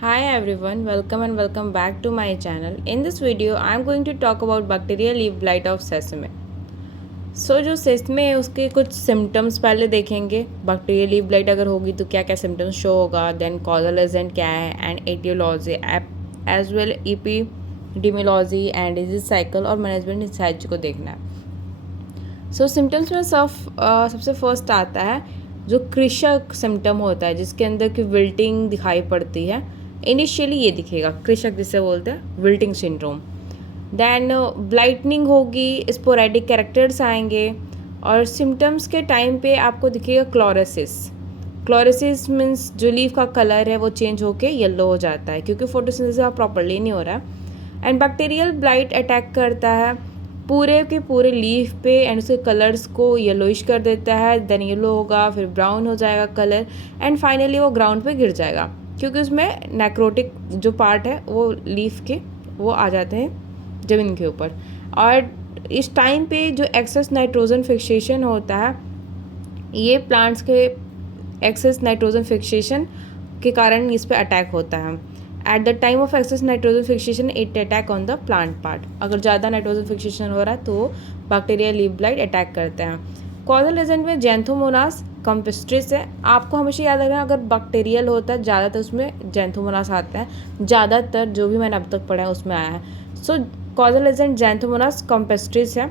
Hi everyone, welcome and welcome back to my channel. In this video, I am going to talk about bacterial leaf blight of sesame. जो sesame है उसके कुछ symptoms पहले देखेंगे. Bacterial leaf blight अगर होगी तो क्या क्या सिम्टम्स शो होगा, देन कॉजल एजेंट क्या है and aetiology as well epidemiology and disease cycle और मैनेजमेंट इंसाइट को देखना है. सिम्टम्स में सबसे फर्स्ट आता है जो कृषक सिम्टम होता है जिसके अंदर की विल्टिंग दिखाई पड़ती है. इनिशियली ये दिखेगा, कृषक जिसे बोलते हैं विल्टिंग सिंड्रोम. देन ब्लाइटनिंग होगी, स्पोरेडिक कैरेक्टर्स आएंगे और सिम्टम्स के टाइम पे आपको दिखेगा क्लोरोसिस. क्लोरोसिस मीन्स जो लीफ का कलर है वो चेंज होके येलो हो जाता है क्योंकि फोटोसिंथेसिस प्रॉपर्ली नहीं हो रहा है. एंड बैक्टीरियल ब्लाइट अटैक करता है पूरे के पूरे लीफ पे एंड उसके कलर्स को येलोइश कर देता है. देन येलो होगा, फिर ब्राउन हो जाएगा कलर एंड फाइनली वो ग्राउंड पे गिर जाएगा क्योंकि उसमें नेक्रोटिक जो पार्ट है वो लीफ के वो आ जाते हैं ज़मीन के ऊपर. और इस टाइम पे जो एक्सेस नाइट्रोजन फिक्सेशन होता है, ये प्लांट्स के एक्सेस नाइट्रोजन फिक्सेशन के कारण इस पे अटैक होता है. At the time of excess nitrogen fixation it attack on the plant part. अगर ज़्यादा नाइट्रोजन फिक्सेशन हो रहा है तो बैक्टीरियल लीफ ब्लाइट अटैक करते हैं. कॉजल एजेंट में जैंथोमोनास कम्पेस्ट्रिस है. आपको हमेशा याद रखना अगर बैक्टीरियल होता है ज़्यादातर उसमें जैंथोमोनास आता है, ज़्यादातर जो भी मैंने अब तक पढ़ा है उसमें आया है. कॉजल एजेंट जैंथोमोनास कम्पेस्ट्रिस है.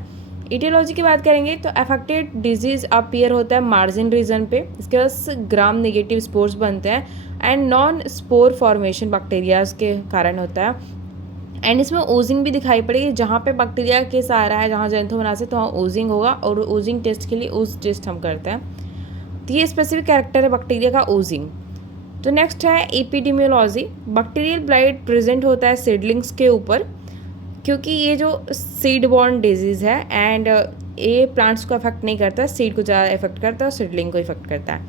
इटियोलॉजी की बात करेंगे तो अफेक्टेड डिजीज अपीयर होता है मार्जिन रीजन पे. इसके बाद ग्राम नेगेटिव स्पोर्स बनते हैं and non spore formation bacterias के कारण होता है. एंड इसमें ओजिंग भी दिखाई पड़ेगी. जहाँ पे बैक्टीरिया केस आ रहा है, जहाँ जैंथोमोनास है तो वहाँ ओजिंग होगा और ओजिंग टेस्ट के लिए ओज टेस्ट हम करते हैं. तो ये स्पेसिफिक कैरेक्टर है बैक्टीरिया का, ओजिंग. तो नेक्स्ट है एपिडेमियोलॉजी. बैक्टीरियल ब्लाइट प्रेजेंट होता है सीडलिंग्स के ऊपर क्योंकि ये जो सीड बॉर्न डिजीज़ है एंड ये प्लांट्स को अफेक्ट नहीं करता, सीड को ज़्यादा इफेक्ट करता है और सीडलिंग को इफेक्ट करता है.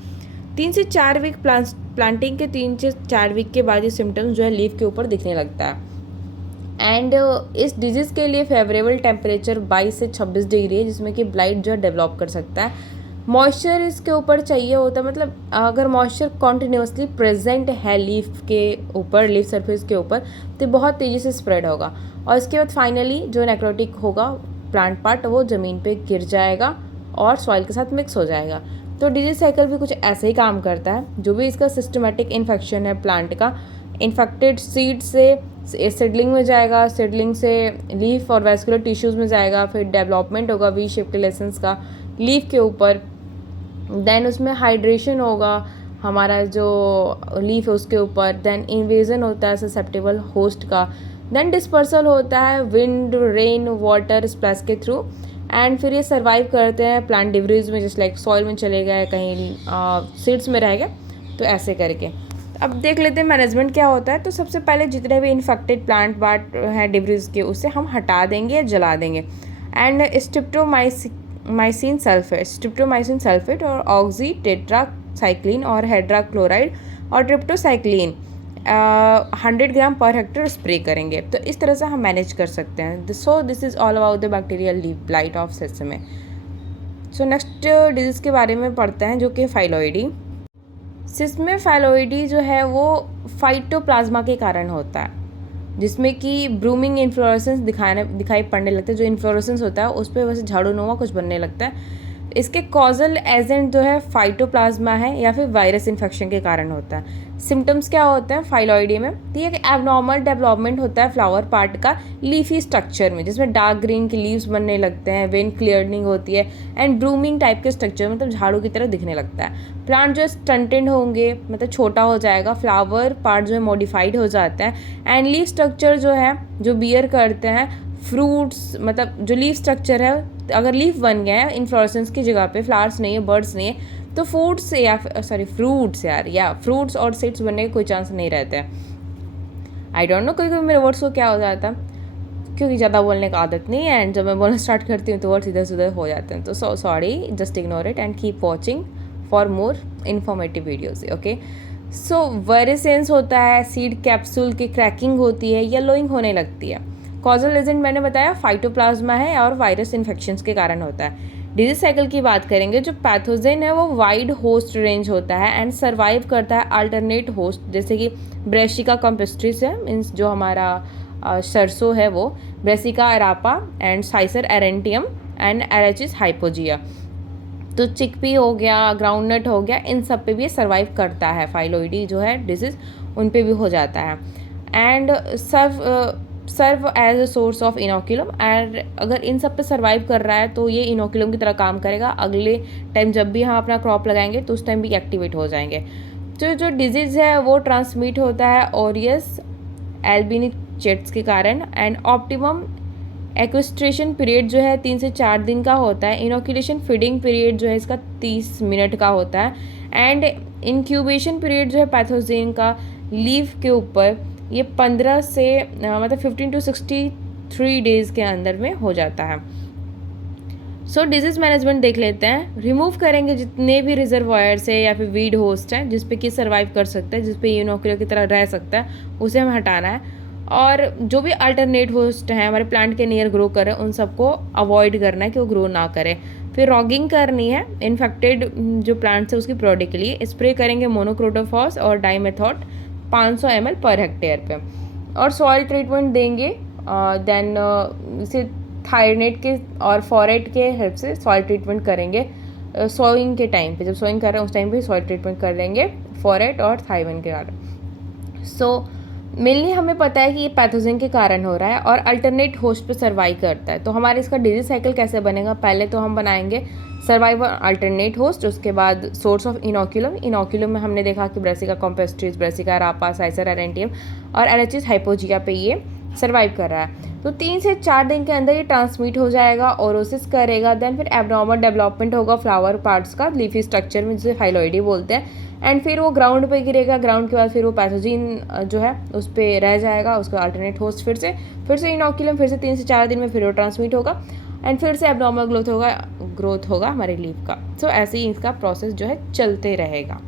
3 से 4 वीक प्लांटिंग के 3 से 4 वीक के बाद ये सिम्टम्स जो है लीफ के ऊपर दिखने लगता है. एंड इस डिजीज़ के लिए फेवरेबल टेम्परेचर 22 से 26 डिग्री है जिसमें कि ब्लाइट जो है डेवलप कर सकता है. मॉइस्चर इसके ऊपर चाहिए होता है, मतलब अगर मॉइस्चर कॉन्टिन्यूसली प्रेजेंट है लीफ के ऊपर, लीफ सरफेस के ऊपर, तो बहुत तेज़ी से स्प्रेड होगा और इसके बाद फाइनली जो नेक्रोटिक होगा प्लांट पार्ट वो ज़मीन पे गिर जाएगा और सॉइल के साथ मिक्स हो जाएगा. तो डिजीज साइकिल भी कुछ ऐसे ही काम करता है. जो भी इसका सिस्टमेटिक इन्फेक्शन है प्लांट का, इन्फेक्टेड सीड से सीडलिंग में जाएगा, सीडलिंग से लीफ और वेस्कुलर टिश्यूज़ में जाएगा, फिर डेवलपमेंट होगा वी शेप्ड लेसेंस का लीफ के ऊपर. देन उसमें हाइड्रेशन होगा हमारा जो लीफ है उसके ऊपर. देन इन्वेजन होता है ससेप्टेबल होस्ट का. देन डिस्पर्सल होता है विंड, रेन, वाटर स्प्लैश के थ्रू. एंड फिर ये सर्वाइव करते हैं प्लांट डिब्रीज में, जैसे लाइक सॉइल में चले गए, कहीं सीड्स में रह गए, तो ऐसे करके. अब देख लेते हैं मैनेजमेंट क्या होता है. तो सबसे पहले जितने भी इन्फेक्टेड प्लांट बाट हैं डिब्रीज के, उसे हम हटा देंगे या जला देंगे. एंड स्ट्रिप्टोमाइसिन सल्फेट और ऑक्सी टेट्रासाइक्लिन और हेड्राक्लोराइड और ट्रिप्टोसाइक्लिन 100 ग्राम पर हेक्टर स्प्रे करेंगे. तो इस तरह से हम मैनेज कर सकते हैं. This is all about the bacterial leaf blight of sesame. Next disease के बारे में पढ़ते हैं जो कि फाइलॉइडी. सेसमे फाइलॉइडी जो है वो फाइटोप्लाज्मा के कारण होता है जिसमें कि ब्रूमिंग इन्फ्लोरेसेंस दिखाई पड़ने लगता है. जो इन्फ्लोरेसेंस होता है उस पर वैसे झाड़ूनुमा कुछ बनने लगता है. इसके कॉजल एजेंट जो है फाइटोप्लाज्मा है या फिर वायरस इन्फेक्शन के कारण होता है. सिम्टम्स क्या होते हैं फाइलॉइडी में? तो ये एबनॉर्मल डेवलपमेंट होता है फ्लावर पार्ट का लीफी स्ट्रक्चर में, जिसमें डार्क ग्रीन के लीव्स बनने लगते हैं, वेन क्लियरिंग होती है एंड ब्रूमिंग टाइप के स्ट्रक्चर, मतलब झाड़ू की तरह दिखने लगता है. प्लांट जो है स्टंटेड होंगे, मतलब छोटा हो जाएगा. फ्लावर पार्ट जो है मॉडिफाइड हो जाता है एंड लीफ स्ट्रक्चर जो है जो बियर करते हैं फ्रूट्स, मतलब जो लीफ स्ट्रक्चर है, अगर लीफ बन गए हैं इन्फ्लोरेसेंस की जगह पे, फ्लावर्स नहीं है, बर्ड्स नहीं है, तो फ्रूट्स या फ्रूट्स और सीड्स बनने के कोई चांस नहीं रहते हैं. आई डोंट नो कभी कभी मेरे वर्ड्स को क्या हो जाता है क्योंकि ज़्यादा बोलने का आदत नहीं है एंड जब मैं बोलना स्टार्ट करती हूँ तो वर्ड्स इधर से उधर हो जाते हैं. तो sorry, just ignore it and keep watching for more informative videos. Okay. वायरसेंस होता है, सीड कैप्सूल की क्रैकिंग होती है, येलोइंग होने लगती है. कॉजल एजेंट मैंने बताया फाइटोप्लाज्मा है और वायरस इन्फेक्शंस के कारण होता है. डिजीज साइकिल की बात करेंगे, जो पैथोजेन है वो वाइड होस्ट रेंज होता है एंड सर्वाइव करता है अल्टरनेट होस्ट, जैसे कि ब्रेसिका कंपेस्ट्रिस है, मीन्स जो हमारा सरसों है वो, ब्रेसिका अरापा एंड साइसर एरेंटियम एंड एरेचिस हाइपोजिया। तो चिकपी हो गया, ग्राउंडनट हो गया, इन सब पे भी ये सर्वाइव करता है। फाइलोइडी जो है डिजीज़ उन पे भी हो जाता है and serve as a source of inoculum. And अगर इन सब पे सर्वाइव कर रहा है तो ये इनोकुलम की तरह काम करेगा। अगले टाइम जब भी हम अपना क्रॉप लगाएंगे तो उस टाइम भी एक्टिवेट हो जाएंगे। तो जो डिजीज़ है वो ट्रांसमिट होता है ओरियस एल्बिनिक चिट्स के कारण एंड ऑप्टिमम एक्विस्ट्रेशन पीरियड जो है 3 से 4 दिन का होता है। इनोकुलेशन फीडिंग पीरियड जो है इसका 30 मिनट का होता है एंड इंक्यूबेशन पीरियड जो है पैथोजेन का लीफ के ऊपर ये 15 से मतलब 15 to 63 डेज़ के अंदर में हो जाता है। सो डिजीज़ मैनेजमेंट देख लेते हैं। रिमूव करेंगे जितने भी रिजर्वायर्स है या फिर वीड होस्ट हैं जिस पे कि सर्वाइव कर सकता है, जिस पे इनोकुलर की तरह रह सकता है, उसे हमें हटाना है। और जो भी अल्टरनेट होस्ट हैं हमारे प्लांट के नियर ग्रो कर रहे हैं उन सबको अवॉइड करना है कि वो ग्रो ना करें। फिर रॉगिंग करनी है इन्फेक्टेड जो प्लांट्स है उसकी प्रोडक्ट के लिए। स्प्रे करेंगे मोनोक्रोटोफॉस और डाइमेथॉट 500 ml पर हेक्टेयर पे। और सॉइल ट्रीटमेंट देंगे देन इसे थायरनेट के और फॉरेट के हेल्प से सॉइल ट्रीटमेंट करेंगे। सोइंग के टाइम पे, जब सोइंग कर रहे हैं उस टाइम पे सॉइल ट्रीटमेंट कर लेंगे फॉरेट और थायरन के कारण। सो मेनली हमें पता है कि ये पैथोजेन के कारण हो रहा है और अल्टरनेट होस्ट पे सर्वाइव करता है। तो हमारे इसका डिजीज साइकिल कैसे बनेगा, पहले तो हम बनाएंगे सर्वाइव अल्टरनेट होस्ट, उसके बाद सोर्स ऑफ इनोकुलम। इनोकुलम में हमने देखा कि ब्रेसिका कॉम्पेस्ट्रिस, ब्रेसिका अरापा, साइसर एरेंटियम और एरेचिस हाइपोजिया पे ये सर्वाइव कर रहा है। तो 3 से 4 दिन के अंदर ये ट्रांसमिट हो जाएगा, ओरोसिस करेगा, देन फिर एब्नॉर्मल डेवलपमेंट होगा फ्लावर पार्ट्स का लीफी स्ट्रक्चर में, जिसे फाइलोइडी बोलते हैं। एंड फिर वो ग्राउंड पे गिरेगा, ग्राउंड के बाद फिर वो पैथोजेन जो है उस पर रह जाएगा, उसका अल्टरनेट होस्ट फिर से इनोकुलम, फिर से 3 से 4 दिन में फिर वो ट्रांसमिट होगा एंड फिर से एब्नॉर्मल ग्रोथ होगा हमारे लीफ का। सो ऐसे ही इसका प्रोसेस जो है चलते रहेगा।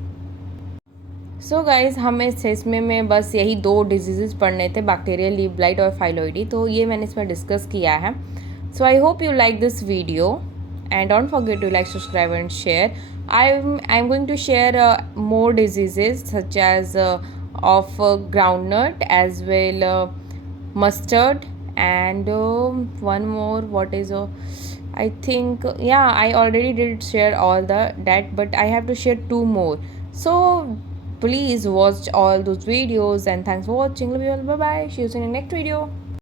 सो गाइज हमें इसमें में बस यही 2 डिजीज़ पढ़ने थे, बैक्टीरियल लीफ ब्लाइट और फाइलोइडी, तो ये मैंने इसमें डिस्कस किया है। So I hope you like this video and don't forget to like, subscribe and share. I'm going to share more diseases such as of groundnut as well, mustard and one more, what is I think yeah, I already did share all that, but I have to share 2 more. So please watch all those videos and thanks for watching. Love you all. Bye bye. See you in the next video.